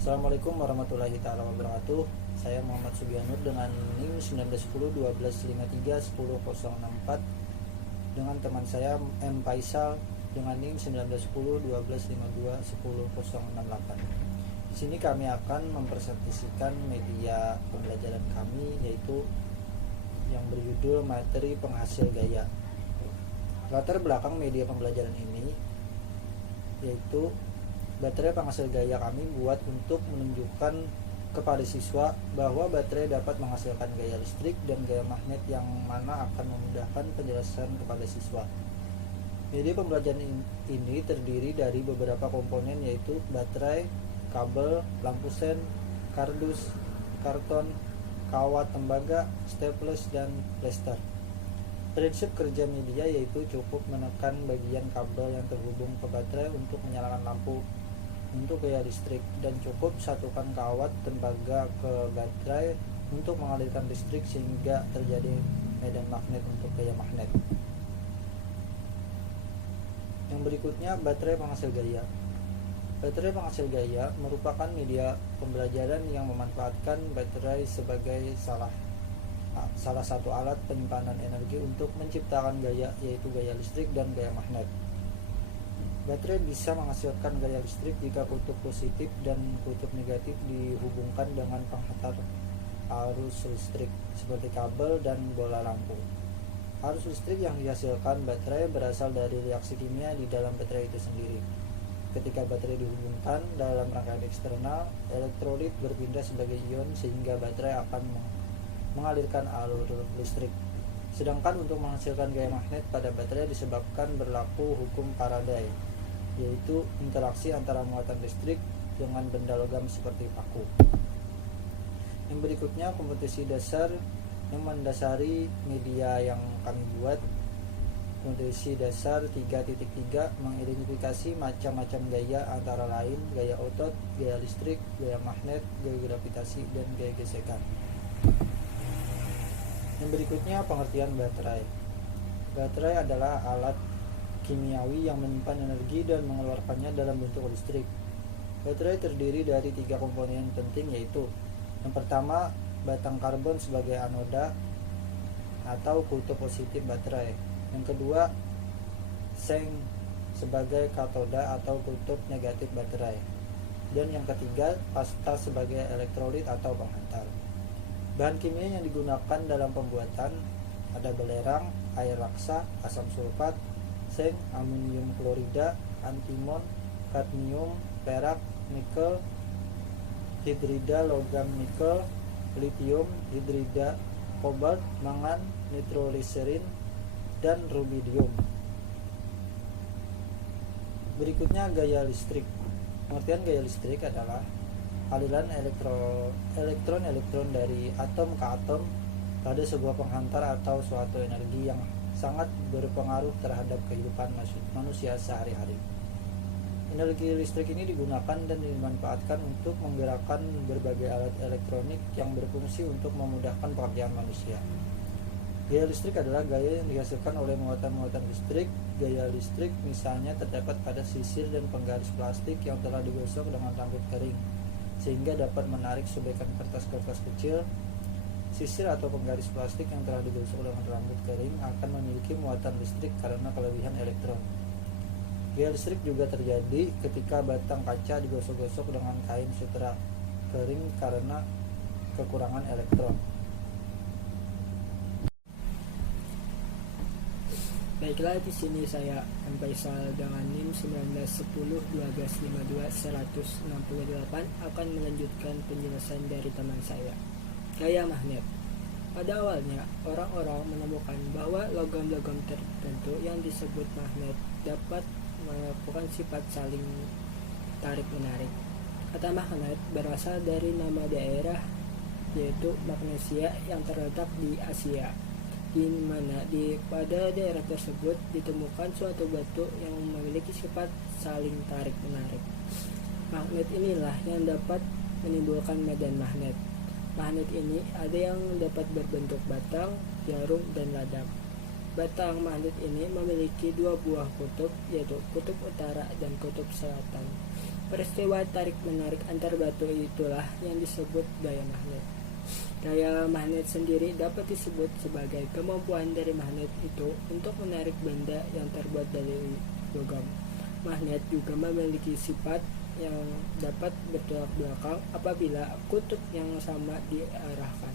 Assalamualaikum warahmatullahi taala wabarakatuh. Saya Muhammad Subianur dengan NIM 1910-1253-10064 dengan teman saya M Faisal dengan NIM 1910-1252-10068. Di sini kami akan mempresentasikan media pembelajaran kami, yaitu yang berjudul materi penghasil gaya. Latar belakang media pembelajaran ini yaitu baterai penghasil gaya kami buat untuk menunjukkan kepada siswa bahwa baterai dapat menghasilkan gaya listrik dan gaya magnet yang mana akan memudahkan penjelasan kepada siswa. Media pembelajaran ini terdiri dari beberapa komponen, yaitu baterai, kabel, lampu sen, kardus, karton, kawat tembaga, staples, dan plester. Prinsip kerja media yaitu cukup menekan bagian kabel yang terhubung ke baterai untuk menyalakan lampu untuk gaya listrik, dan cukup satukan kawat tembaga ke baterai untuk mengalirkan listrik sehingga terjadi medan magnet untuk gaya magnet. Yang berikutnya, baterai penghasil gaya. Baterai penghasil gaya merupakan media pembelajaran yang memanfaatkan baterai sebagai salah satu alat penyimpanan energi untuk menciptakan gaya, yaitu gaya listrik dan gaya magnet. Baterai bisa menghasilkan gaya listrik jika kutub positif dan kutub negatif dihubungkan dengan penghantar arus listrik seperti kabel dan bola lampu. Arus listrik yang dihasilkan baterai berasal dari reaksi kimia di dalam baterai itu sendiri. Ketika baterai dihubungkan dalam rangkaian eksternal, elektrolit berpindah sebagai ion sehingga baterai akan mengalirkan alur listrik. Sedangkan untuk menghasilkan gaya magnet pada baterai disebabkan berlaku hukum Faraday, yaitu interaksi antara muatan listrik dengan benda logam seperti paku. Yang berikutnya, kompetensi dasar yang mendasari media yang kami buat. Kompetensi dasar 3.3 mengidentifikasi macam-macam gaya, antara lain gaya otot, gaya listrik, gaya magnet, gaya gravitasi, dan gaya gesekan. Yang berikutnya, pengertian baterai. Baterai adalah alat kimiawi yang menyimpan energi dan mengeluarkannya dalam bentuk listrik. Baterai terdiri dari 3 komponen penting, yaitu yang pertama, batang karbon sebagai anoda atau kutub positif baterai. Yang kedua, seng sebagai katoda atau kutub negatif baterai. Dan yang ketiga, pasta sebagai elektrolit atau penghantar. Bahan kimia yang digunakan dalam pembuatan ada belerang, air laksa, asam sulfat, seng, amonium klorida, antimon, kadmium, perak, nikel, hidrida logam nikel, litium, hidrida kobalt, mangan, nitrogliserin, dan rubidium. Berikutnya, gaya listrik. Pengertian gaya listrik adalah aliran elektron dari atom ke atom pada sebuah penghantar atau suatu energi yang sangat berpengaruh terhadap kehidupan manusia sehari-hari. Energi listrik ini digunakan dan dimanfaatkan untuk menggerakkan berbagai alat elektronik yang berfungsi untuk memudahkan pekerjaan manusia. Gaya listrik adalah gaya yang dihasilkan oleh muatan-muatan listrik. Gaya listrik misalnya terdapat pada sisir dan penggaris plastik yang telah digosok dengan rambut kering, sehingga dapat menarik sobekan kertas-kertas kecil. Sisir atau penggaris plastik yang telah digosok dengan rambut kering akan memiliki muatan listrik karena kelebihan elektron. Gaya listrik juga terjadi ketika batang kaca digosok-gosok dengan kain sutra kering karena kekurangan elektron. Baiklah, di sini saya M Faisal dengan NIM 1910-1252-168 akan melanjutkan penjelasan dari teman saya. Gaya magnet. Pada awalnya, orang-orang menemukan bahwa logam-logam tertentu yang disebut magnet dapat melakukan sifat saling tarik-menarik. Kata magnet berasal dari nama daerah, yaitu Magnesia, yang terletak di Asia, di mana pada daerah tersebut ditemukan suatu batu yang memiliki sifat saling tarik-menarik. Magnet inilah yang dapat menimbulkan medan magnet. Magnet ini ada yang dapat berbentuk batang, jarum, dan ladang. Batang magnet ini memiliki 2 buah kutub, yaitu kutub utara dan kutub selatan. Peristiwa tarik-menarik antar batu itulah yang disebut gaya magnet. Gaya magnet sendiri dapat disebut sebagai kemampuan dari magnet itu untuk menarik benda yang terbuat dari logam. Magnet juga memiliki sifat yang dapat bertolak belakang apabila kutub yang sama diarahkan,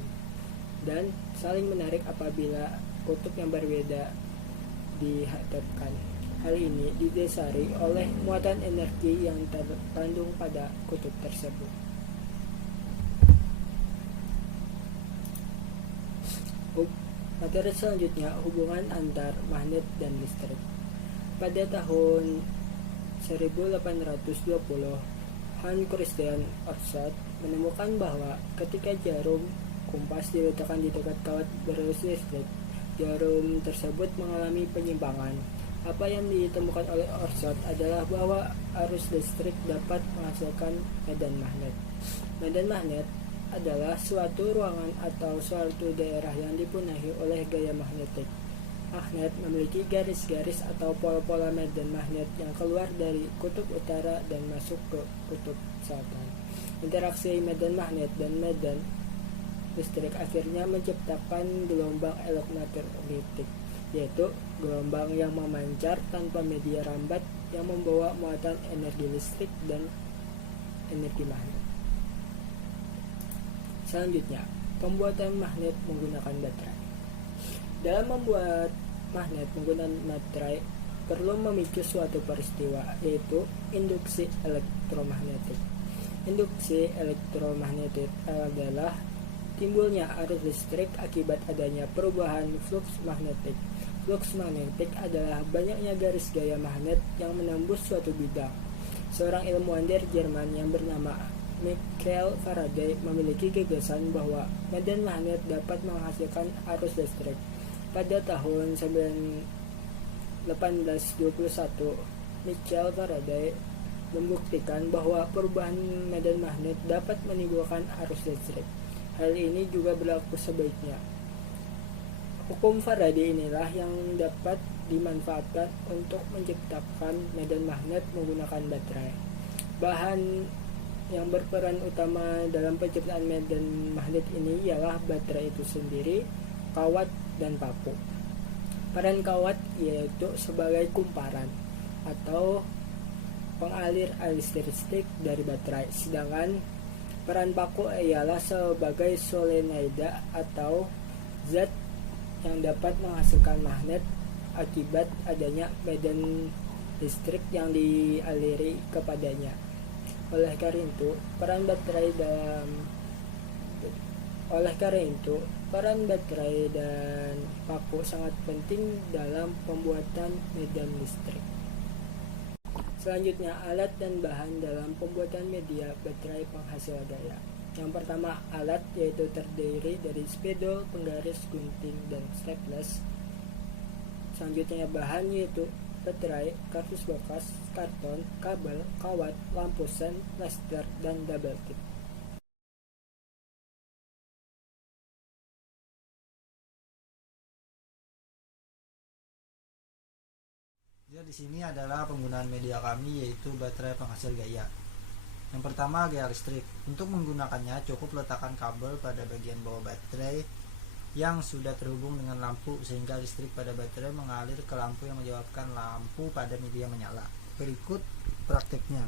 dan saling menarik apabila kutub yang berbeda dihadapkan. Hal ini didasari oleh muatan energi yang terkandung pada kutub tersebut. Materi selanjutnya, hubungan antar magnet dan listrik. Pada tahun 1820, Hans Christian Oersted menemukan bahwa ketika jarum kompas diletakkan di dekat kawat berarus listrik, jarum tersebut mengalami penyimpangan. Apa yang ditemukan oleh Oersted adalah bahwa arus listrik dapat menghasilkan medan magnet. Medan magnet adalah suatu ruangan atau suatu daerah yang dipenuhi oleh gaya magnetik. Magnet memiliki garis-garis atau pola-pola medan magnet yang keluar dari kutub utara dan masuk ke kutub selatan. Interaksi medan magnet dan medan listrik akhirnya menciptakan gelombang elektromagnetik, yaitu gelombang yang memancar tanpa media rambat yang membawa muatan energi listrik dan energi magnet. Selanjutnya, pembuatan magnet menggunakan baterai. Dalam membuat magnet menggunakan baterai perlu memicu suatu peristiwa, yaitu induksi elektromagnetik. Induksi elektromagnetik adalah timbulnya arus listrik akibat adanya perubahan flux magnetik. Flux magnetik adalah banyaknya garis gaya magnet yang menembus suatu bidang. Seorang ilmuwan dari Jerman yang bernama Michael Faraday memiliki gagasan bahwa medan magnet dapat menghasilkan arus listrik. Pada tahun 1821, Michael Faraday membuktikan bahwa perubahan medan magnet dapat menimbulkan arus listrik. Hal ini juga berlaku sebaliknya. Hukum Faraday inilah yang dapat dimanfaatkan untuk menciptakan medan magnet menggunakan baterai. Bahan yang berperan utama dalam penciptaan medan magnet ini ialah baterai itu sendiri, kawat, dan paku. Peran kawat yaitu sebagai kumparan atau pengalir listrik dari baterai, sedangkan peran paku ialah sebagai solenoida atau zat yang dapat menghasilkan magnet akibat adanya medan listrik yang dialiri kepadanya. Oleh karena itu, peran baterai dan paku sangat penting dalam pembuatan medan listrik. Selanjutnya, alat dan bahan dalam pembuatan media baterai penghasil gaya. Yang pertama, alat yaitu terdiri dari spidol, penggaris, gunting, dan staples. Selanjutnya, bahan yaitu baterai, kardus bekas, karton, kabel, kawat, lampu sen, laser, dan double tip. Jadi di sini adalah penggunaan media kami, yaitu baterai penghasil gaya. Yang pertama, gaya listrik. Untuk menggunakannya cukup letakkan kabel pada bagian bawah baterai yang sudah terhubung dengan lampu sehingga listrik pada baterai mengalir ke lampu yang menyebabkan lampu pada media menyala. Berikut prakteknya.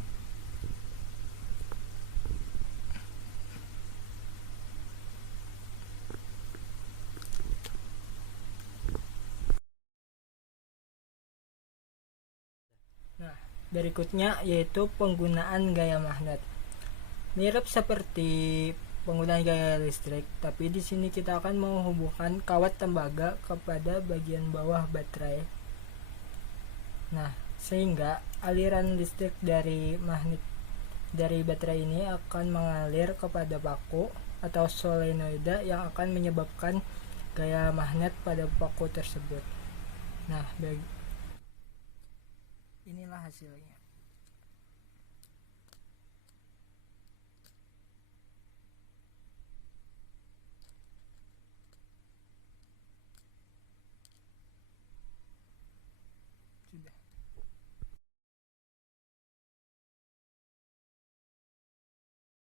Nah, berikutnya yaitu penggunaan gaya magnet. Mirip seperti penggunaan gaya listrik, tapi di sini kita akan menghubungkan kawat tembaga kepada bagian bawah baterai. Nah, sehingga aliran listrik dari baterai ini akan mengalir kepada paku atau solenoida yang akan menyebabkan gaya magnet pada paku tersebut. Nah, inilah hasilnya.